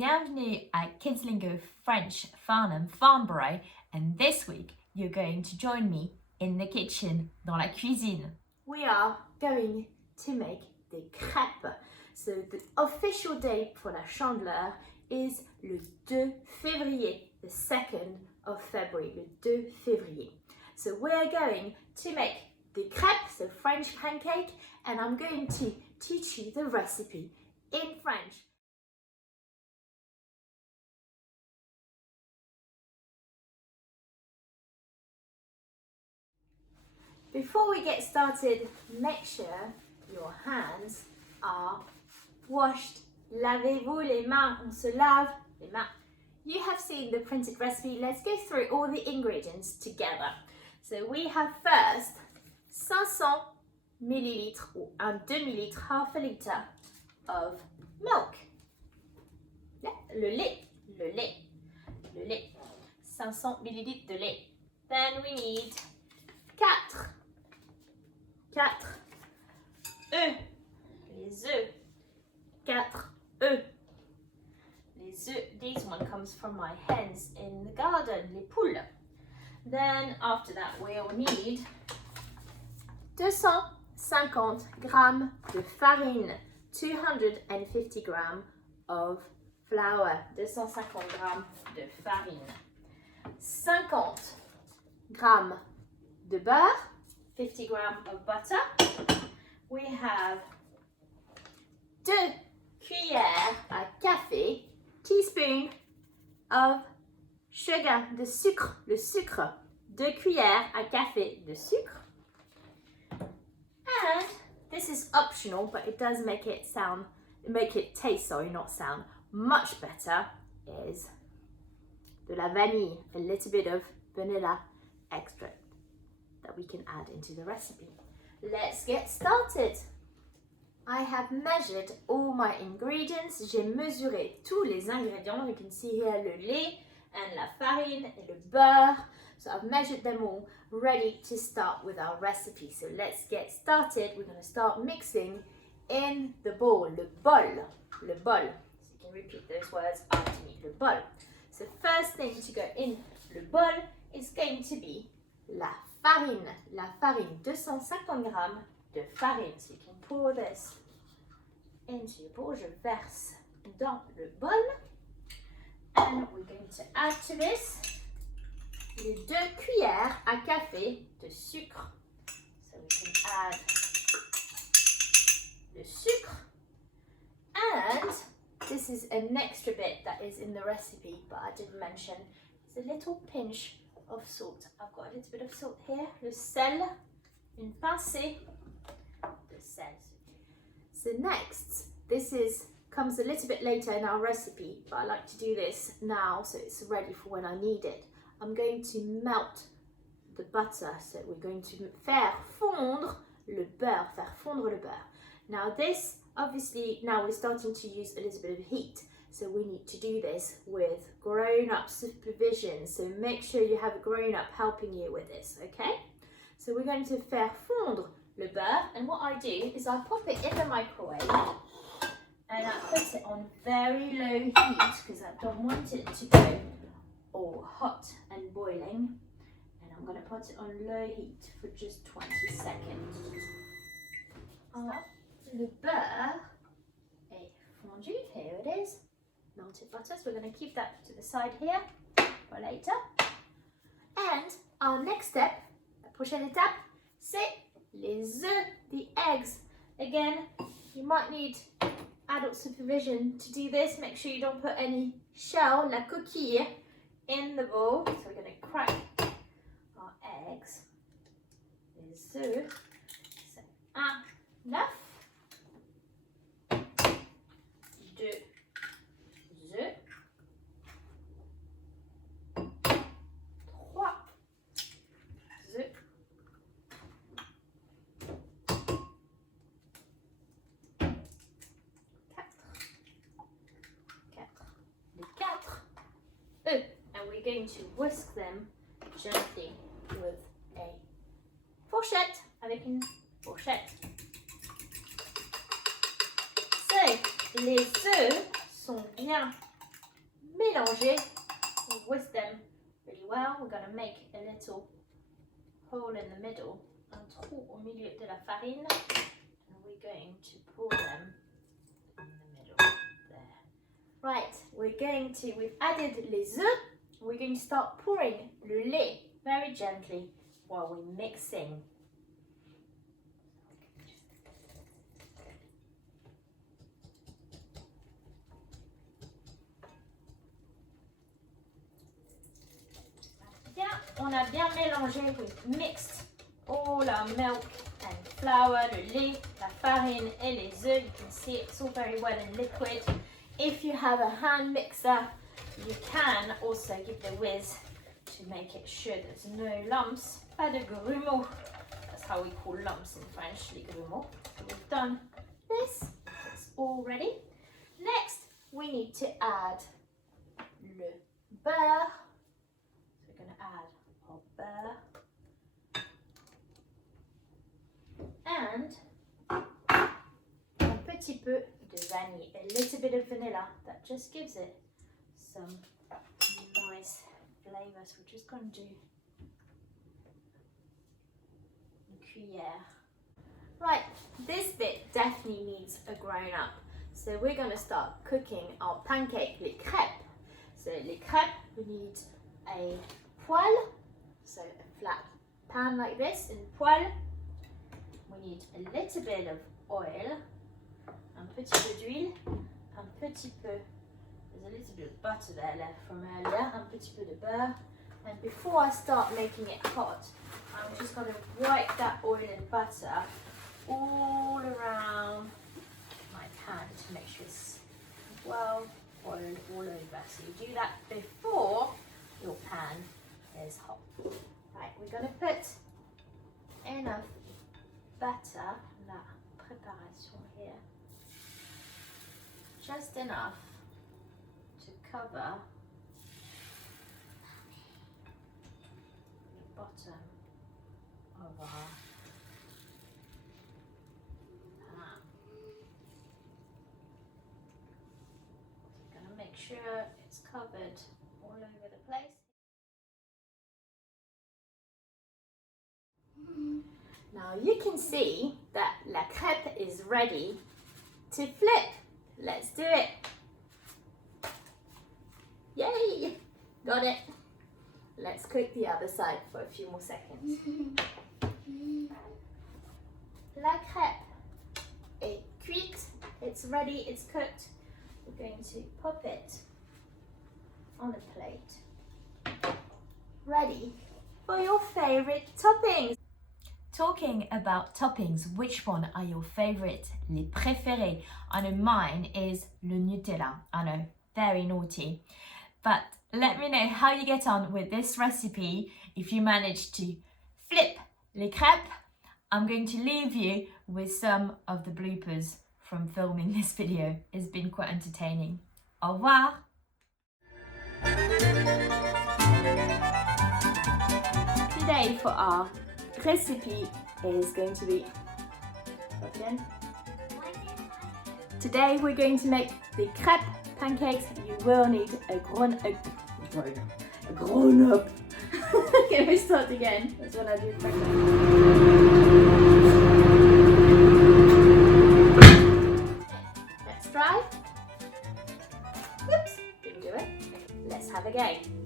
Bienvenue à Kidslingo French Farnham Farnborough, and this week you're going to join me in the kitchen, dans la cuisine. We are going to make des crêpes. So the official date for la chandeleur is le 2 février, the 2nd of February, le 2 février. So we're going to make the crêpes, so French pancake, and I'm going to teach you the recipe in French. Before we get started, make sure your hands are washed. Lavez-vous les mains. On se lave les mains. You have seen the printed recipe. Let's go through all the ingredients together. So we have first 500 millilitres ou un demi-litre, half a litre of milk. Yeah, le lait. 500 millilitres de lait. Then we need 4 œufs, les œufs, 4 œufs. Les œufs, this one comes from my hens in the garden, les poules. Then after that we'll need 250 grams de farine, 250 grams of flour, 250 grams de farine, 50 grams de beurre, 50 grams of butter. We have 2 cuillères à café, teaspoon of sugar, de sucre, le sucre, 2 cuillères à café de sucre. And this is optional, but it does make it taste, not sound, much better, is de la vanille, a little bit of vanilla extract that we can add into the recipe. Let's get started. I have measured all my ingredients. J'ai mesuré tous les ingrédients. You can see here le lait and la farine et le beurre. So I've measured them all, ready to start with our recipe. So let's get started. We're going to start mixing in the bowl, le bol. So you can repeat those words after me, le bol. So first thing to go in le bol is going to be la farine, 250 grams de farine. So you can pour this into your bowl. Je verse dans le bol. And we're going to add to this les 2 cuillères à café de sucre. So we can add le sucre. And this is an extra bit that is in the recipe, but I didn't mention. It's a little pinch of salt. I've got a little bit of salt here. Le sel, une pincée de sel. So next, comes a little bit later in our recipe, but I like to do this now so it's ready for when I need it. I'm going to melt the butter. So we're going to faire fondre le beurre. Now this, obviously, now we're starting to use a little bit of heat. So we need to do this with grown-up supervision. So make sure you have a grown-up helping you with this, okay? So we're going to faire fondre le beurre. And what I do is I pop it in the microwave and I put it on very low heat because I don't want it to go all hot and boiling. And I'm going to put it on low heat for just 20 seconds. Le beurre est fondu. Here it is. Melted butter, so we're going to keep that to the side here for later. And our next step, la prochaine étape, c'est les œufs, the eggs. Again, you might need adult supervision to do this. Make sure you don't put any shell, la coquille, in the bowl. So we're going to crack our eggs, les œufs. So 1 œuf, 2 œufs, 4 œufs, and we're going to whisk them gently with a fourchette, avec une fourchette. So, les œufs sont bien mélanger. We'll whisk them really well. We're going to make a little hole in the middle, un trou au milieu de la farine, and we're going to pour them in the middle there. Right, we've added les œufs. We're going to start pouring le lait very gently while we're mixing. On a bien mélangé, we've mixed all our milk and flour, le lait, la farine et les œufs. You can see it's all very well and liquid. If you have a hand mixer, you can also give the whiz to make it sure there's no lumps. Pas de grumeaux. That's how we call lumps in French, les grumeaux. So we've done this, it's all ready. Next, we need to add le beurre. So we're going to add our beurre and un petit peu de vanille, a little bit of vanilla. That just gives it some nice flavour. So we're just going to do a cuillère. Right, this bit definitely needs a grown up. So we're going to start cooking our pancake, les crêpes. So les crêpes, we need a poêle, so a flat pan like this, in poêle. We need a little bit of oil, un petit peu d'huile, un petit peu, there's a little bit of butter there left from earlier, un petit peu de beurre. And before I start making it hot, I'm just going to wipe that oil and butter all around my pan to make sure it's well oiled all over. So you do that before your pan is hot. Right, we're going to put enough butter, la préparation here, just enough to cover the bottom of our pan. We're going to make sure it's covered all over the place. Now you can see that la crêpe is ready to flip. Let's do it. Yay! Got it. Let's cook the other side for a few more seconds. La crêpe est cuite. It's ready, it's cooked. We're going to pop it on a plate. Ready for your favorite toppings. Talking about toppings, which one are your favorite, les préférés? I know mine is le Nutella. I know, very naughty. But let me know how you get on with this recipe. If you manage to flip les crêpes, I'm going to leave you with some of the bloopers from filming this video. It's been quite entertaining. Au revoir! Today for our recipe is going to be again. Today we're going to make the crêpe pancakes. You will need a grown up. Can we start again? That's what I do. Let's try. Whoops, didn't do it. Let's have a game.